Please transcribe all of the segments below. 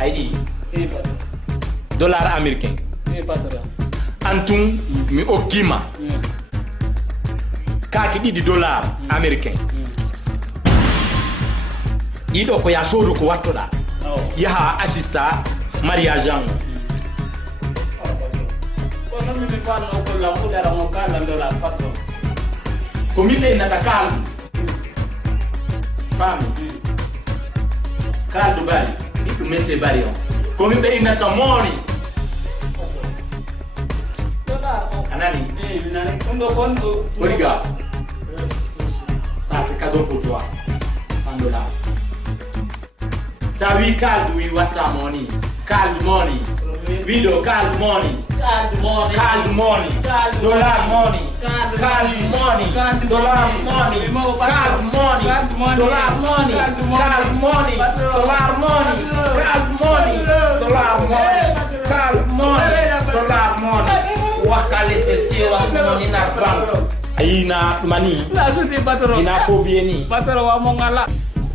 Aïdi. Patron. Dollar américain. Patron. Antum mi okima. Kaki ɗiɗi dollar américain. Ɗiɗo ko ya sodu ko wattoɗa. Yaha assista mariage an. Ko min ɓe nata kaldu. Fami. Kaldu bari. Ɗiɗo messe bari on. Ko min ɓe innata moni. Anani. Regarde. Ça c'est cadeau pour toi. 100 $. Ça oui calme, oui what money. Calme money. Video calme money. Calme money. Dollar money. Calme money. Dollar money. Calme money. Dollar money. Calme money. Dollar money. Calme money. Dollar money. Calme money. Dollar money. Wakalete sewa money na bank. Aina mani. Ina phobie ni. Patron wa mongala.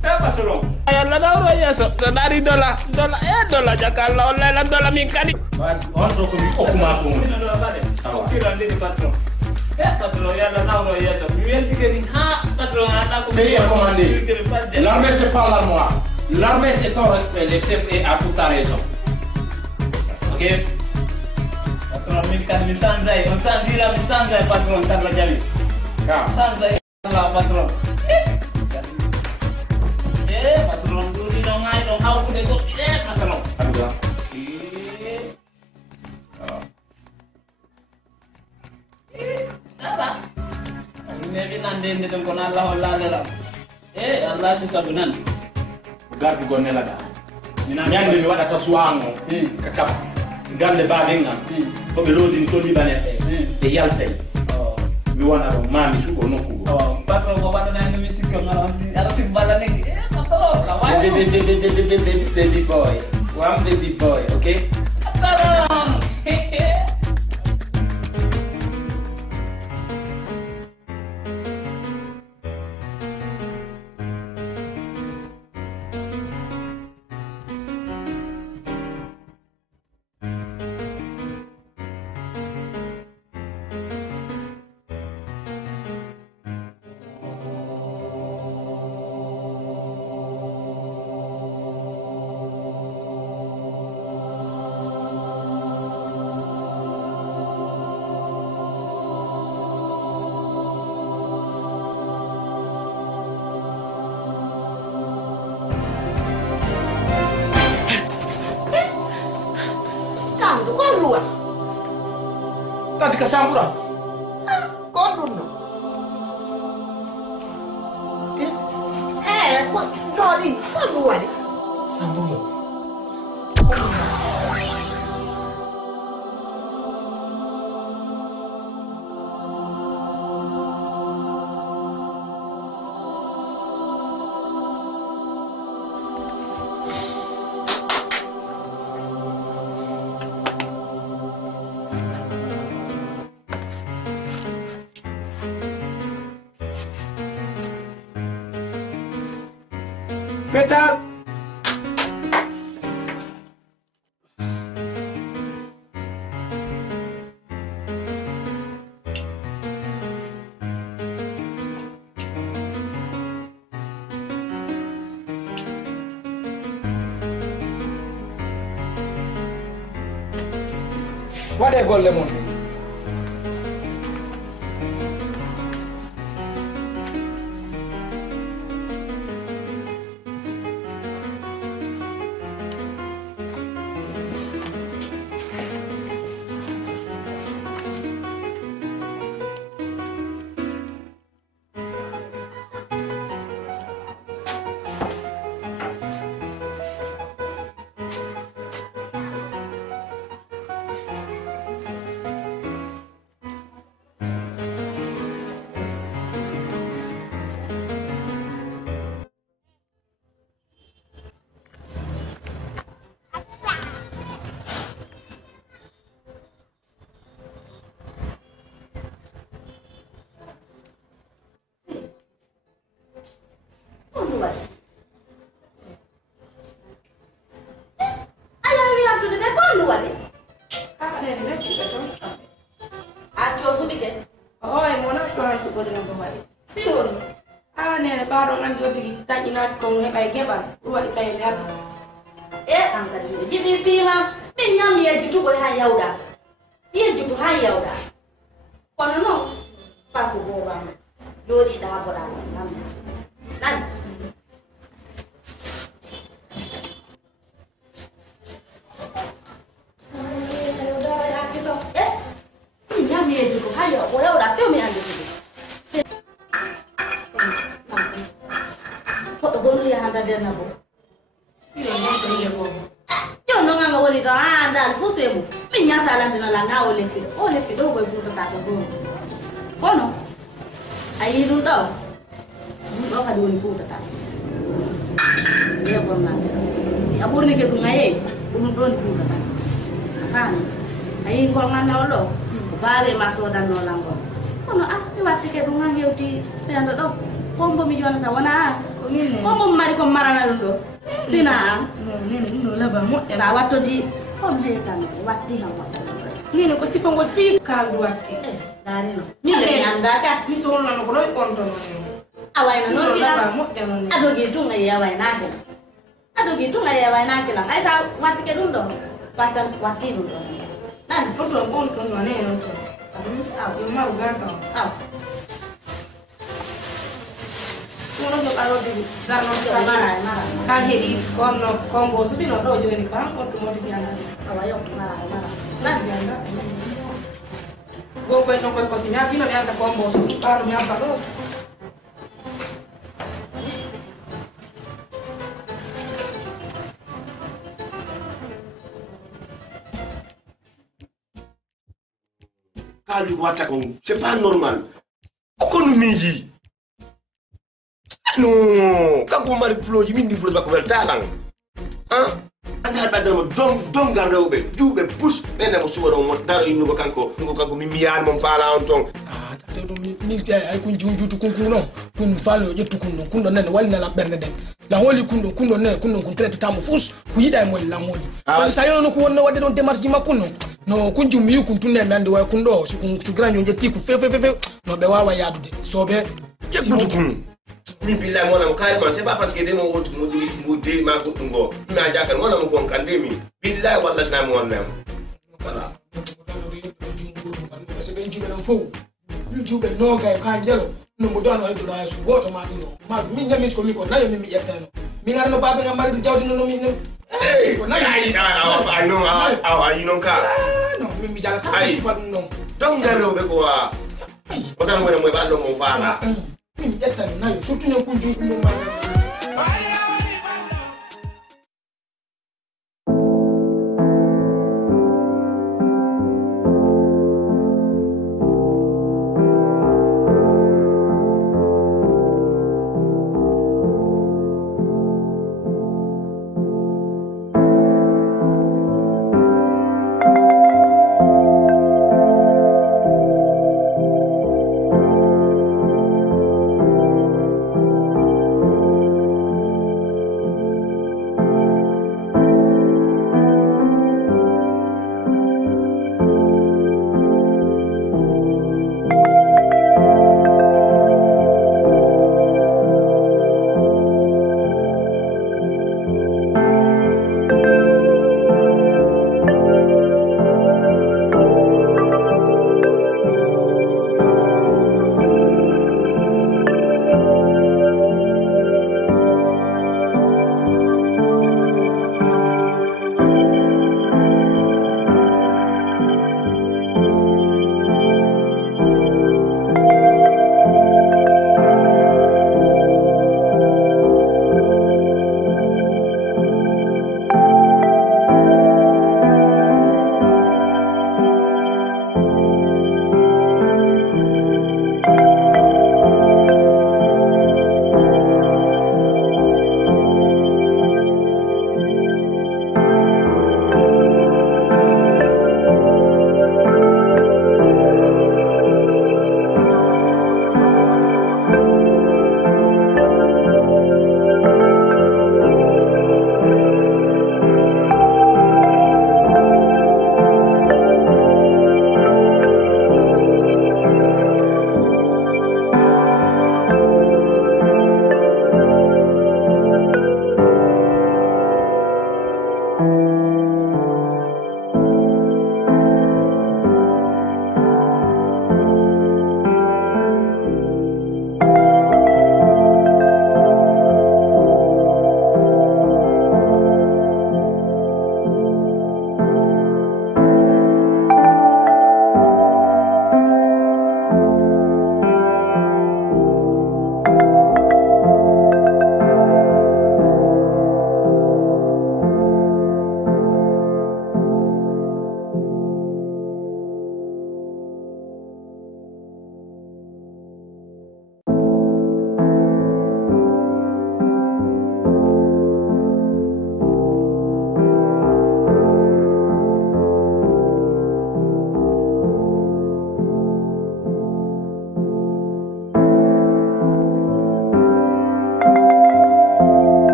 Patron. Ayalla dawro yeso. So dari $. $. Jakalla online $. min kadi. On to ko mi okuma ko. Kira ndi patron. Patron yalla dawro yeso. Mi welti kedi ha patron anda ko. Pays est commandé. L'armée c'est pas la moi. L'armée c'est ton respect. Le chef a toute ta raison. OK? Patron min kadi mi sanzai. On sanzira mi sanzai patron sarla jabi. Sanzai la patron. Patron duri no ngai no hau kude go patron. Aduh. Apa? Ini nande ndem ko na Allah la. Allah bisa bunan. Gardi gonne la da. Nyande mi wada to suwango. Kakaba. Garde badenga. Ko be lozin to libanete. E yalte. Mi wana do mami su ko nokku. Patron ko bada na mi sikko ngala. Ala fi bada ni. Patron la wa. Baby boy. One baby boy, okay? Patron. Tadi kesambura. Con no đi, con đùa đi. Sambura. Petal. Waɗe golle mon. waɗi nene meccuɓe toon a coosuɓike oye mona toran suɓodino ko waɗi ɗi wonno nene ɓaɗon andi o tigi taƴƴinaki kon heɓa e geɓal ɗum waɗi tawi mi arta an kadi miɗo jiɓi fiima min ñam yejjutugo han yawɗa yejjutu han yawɗa kono noon fakko boobama jooɗiɗa haboɗama nani min ñam yejjugo han yaw o yawɗa few mi andi tigi hoɗo gonnuya handa nderna bo jon no nganga woni to dal fo semo min ñasa landina la na o leppi ɗo koye futata ko ɗum kono a yii ɗum ɗo kadi woni futata ye gonnande si a ɓurnike ɗum a yeeyi ɗum ɗoni futata a faami a yii ngol ngannawol ɗo ko baawe ma sodanno langol kono mi wattike ɗum ha hewti feyando ɗo kombo mi jonata wona an kombo mi mari komi marana ɗum ɗo sina an nene ɗum ɗo laba moƴƴa sa wattodi on heetan watti han waɗɗa nene ko sifangol tii kaldu watti darino min le anda ka mi solnano ko ɗoy ɓontono nene a wayno noon laba kilam moƴƴa noon nene adogi tun a yewaynake lam adogi tun a yewaynake lam ay sa wattike ɗum ɗo watti ɗum ɗo nani ɗon toon ɓontono nene noon toon aw yo maru garta o aw wono joɓaɗode darno mara ka heeɗi konno kombo suɓino ɗo joni ko han ɓottumotiki andani awa yo mara nani anda go koye ɗon koye kosi mi habbino mi anda kombo suɓi ɓano mi habba ɗo Kalu wata kon c'est pas normal okono miji non kako mari floji min ni flo bako wel talang hein anda ba dama don gardobe dube pus nene mo suwaro mo daro innugo kanko mi miyar mom fala on ton tate ɗum min te ay kun juutu kun non kun falo ƴettu kun ɗon kun ɗon nene walina la ɓerde nden la holi kun ɗon nene kun ɗon kun traite tamo fus ko yiɗa e moƴe la holi par ce que sa yono ko wonno wadde ɗon démarche ji makko non no kun jum mi yi kun tunne mi andi way kun ɗo so grand jo jetti kun few no ɓe wawa yadude soɓe ƴettudu kun min billahi wonamo carrément c'est pas parce que demo wontu mo de ma goɗɗum go mi a jakal wonamo gon kande min billahi walla sinami wonnamo voilà parce que ɓen juuɓe ɗon fof juuɓe nogay ka jelo no mo dano hedduɗo hay so goto ma ɗino ma min jamis ko min ko nayo min mi ƴettano min arano baɓe gam maride jawdi no min ko nayi ayi non ka non min mi jalata sifa ɗum noon don garrewɓe ko wa o tan wona moye ɓalɗo mon faala min ƴettani nayo surtout ñon kun junɗum ɗum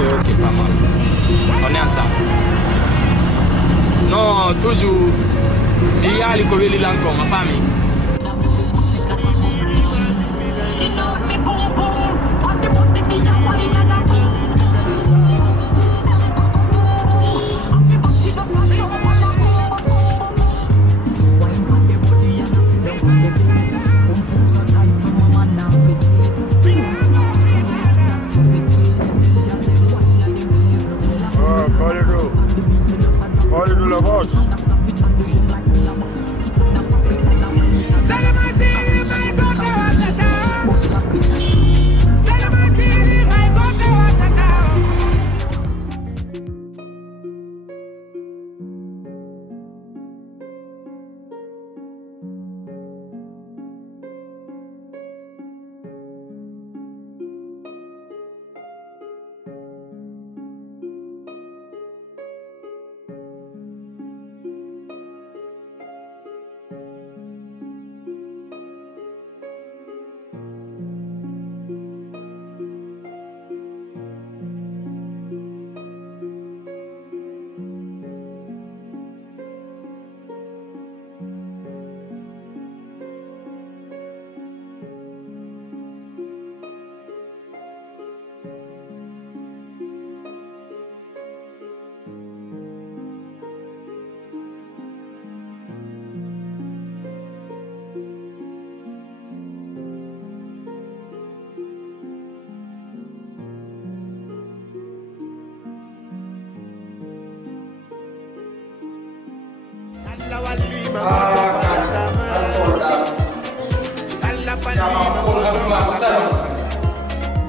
Ok, pas mal. On est ensemble. Non, toujours. Il y a les Koveli Lanko, ma famille. La voz.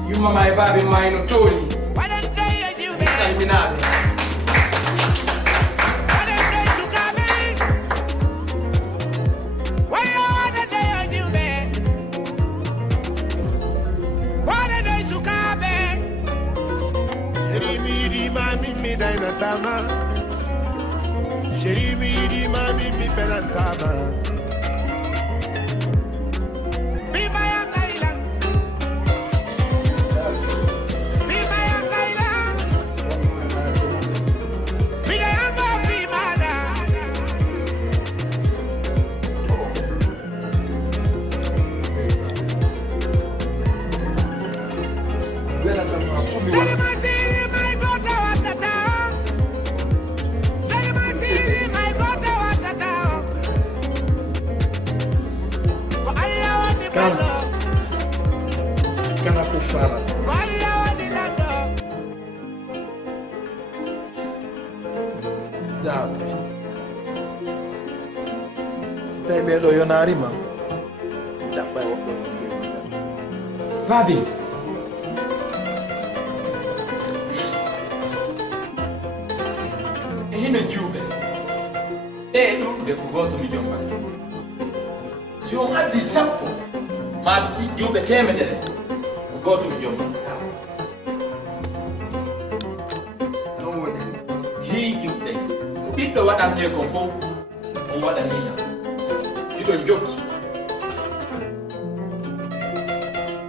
You mama e babi mai no toli. Salminale. Sherimiri mami mi felantama. Bima ya Kaila. Bima ya Kaila. Bida yango bimana. Kana kufala. Darbe. Stai bello io narima. Da pai wakko. Babi. Hino jube. De ko goto mi jomba. Si on addi sappo ma jube temedere ko goto mi jomba. Non woni. Hi jube. Ɓiɗɗo waɗante ko fof on waɗa nina. Ɗiɗo jokki.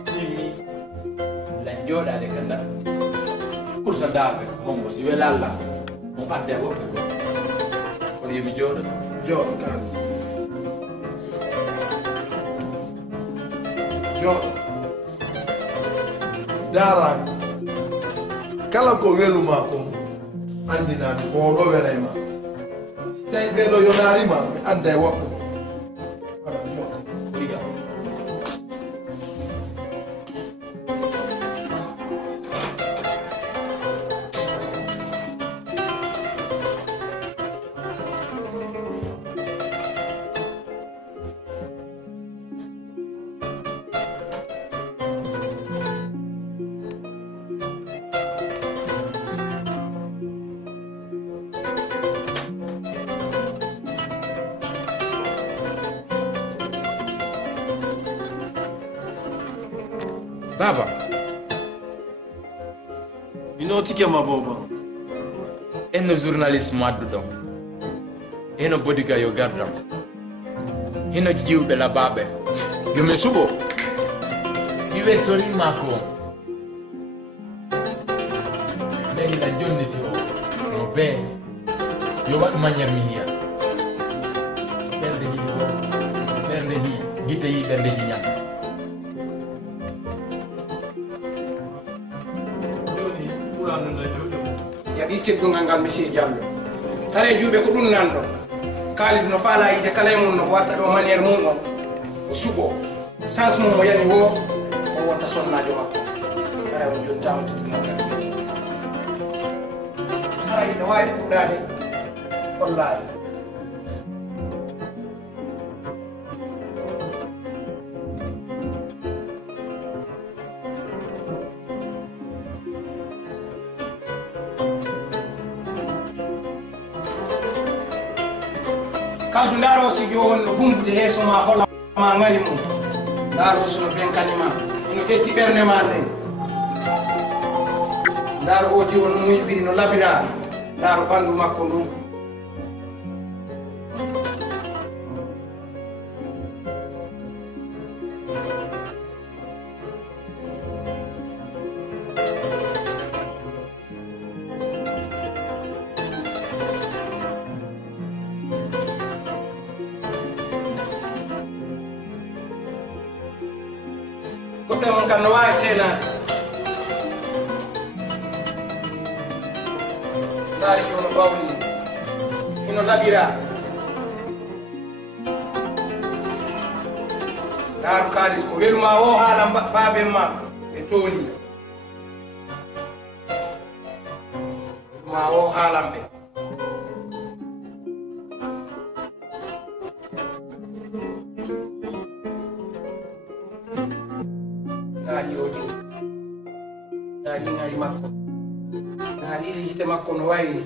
Timmi lan jooɗade kanda. Ɓurta darde hombo si welalla on adde woɓɓe go. Ko yimi jooɗo. Jooɗo tan. Yo. Dara. Kala ko weluma ko. Andina ko do welema. Tay be do yonari ma ande wako. Baba. Minoti ma boba. Eno journaliste madudom. Eno bodiga yo gardam. Eno jiwbe la babe. Yo me subo. Vive tori mako. Beni la jonne to. No be. Yo wat manière mi hiya. Berde hi wo. Berde hi. Gite yi berde hi nyam. yaɓi teddungal ngal monsieur Diallo tare juuɓe ko ɗum nan ɗon kalidi no faala yide kala e mum no watta ɗo maniére mum ɗon o suɓo sens mum mo yani wo o wonta sonnajo makko ara on joni tama teddungal ngal ara yide wawi fuɗɗade wallahi kanko ndaro sigi o wonno gumbude heeso ma holla ma ngari mum ndaro sono benkani ma ino ƴetti ɓernde ma nden ndaro o di on muyɓiri no labira ndaro ɓandu makko ndum goɗɗo mon kam no wawi seenade taari jono bawli ino laɓira daaru kalis ko weluma o haala baaben ma ɓe tooli ma o haalan ɓe ngari oji ngari makko ngari ɗiɗi yite makko no wayri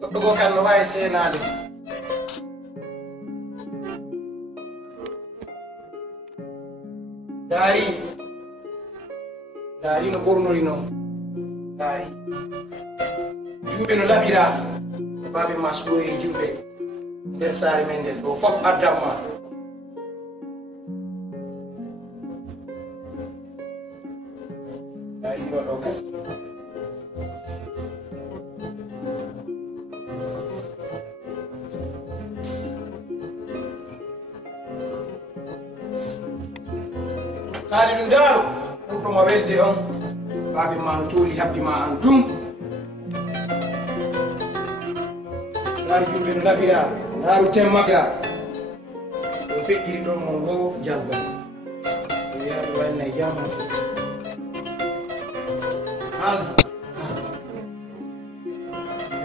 goɗɗo go kan no wawi seenade daari no ɓornori noon daari juuɓe no laɓira baaɓe ma suɗo e juuɓe nder saare men nden ɗo fof addamma daari yoɗo kay kaali ɗum daaru ɓurɗoma welde on baaɓe ma no tooli haɓɓi ma an dum ndaaru juuɓe no laɓira ndaaru temmaga ɗum feƴƴiri ɗon mon wo jalgal o yaaɓe wayna e jaman fof haaldu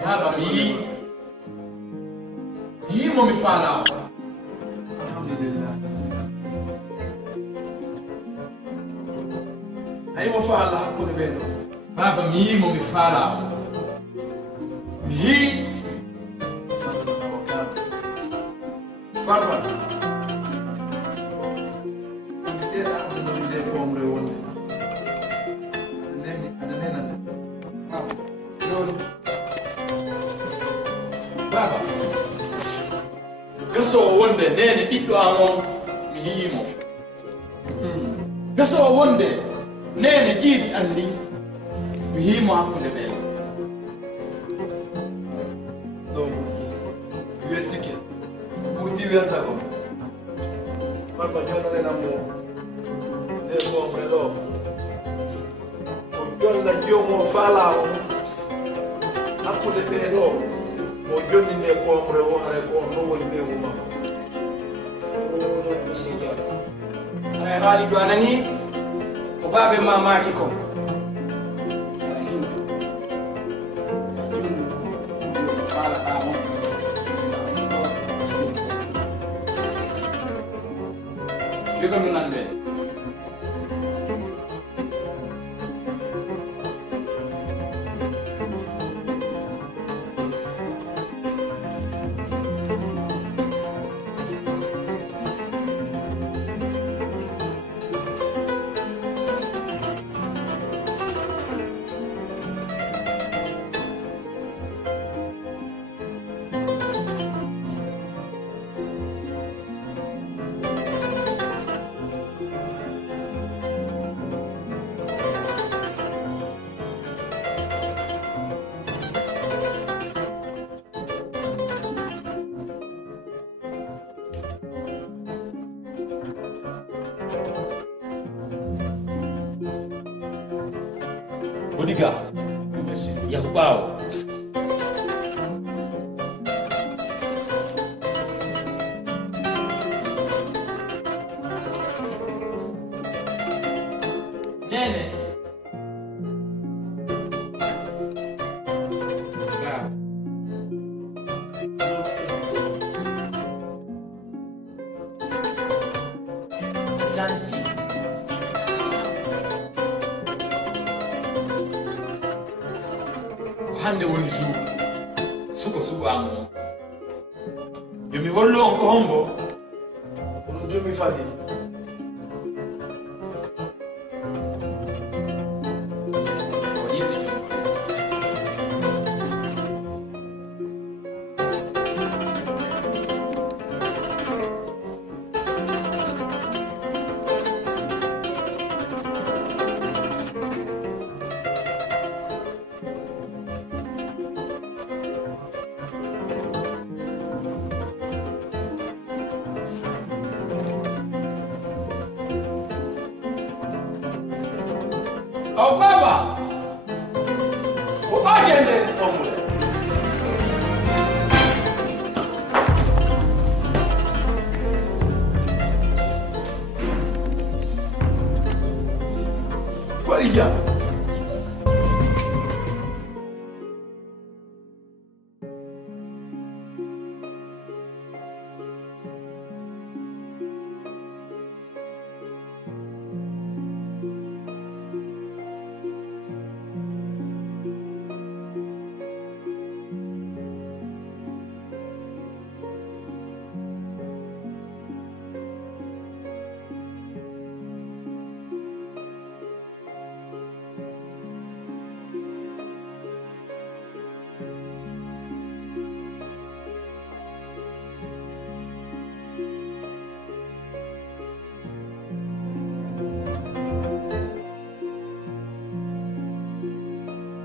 baba mi yimo mi faala Alhamdulillah. Ay mo faala hakkunde ɓe ɗo baba mi yimo mi faala mi yi Farba iteɗa aduna wide pomre wonde ma aɗa nenane joni baba gasowo wonde nene ɓiɗɗo am on mi yimo gasowo wonde nene jiiɗi anni mi yimo hakkunde ɓe ɗo weltike ɓurti welta ko banyana de namo ne ko melo o jonna jomo fala o akude be do o jonni ne ko mre o hare ko no woni be mo o no misi jalo ara hali do anani ko babe mamaki ko Yo kami nande. Odiga, Yakubao. Nene. Janti. Hande woni suko amo yomi hollo on ko hombo on jomi fadi Oh baba, o agende omo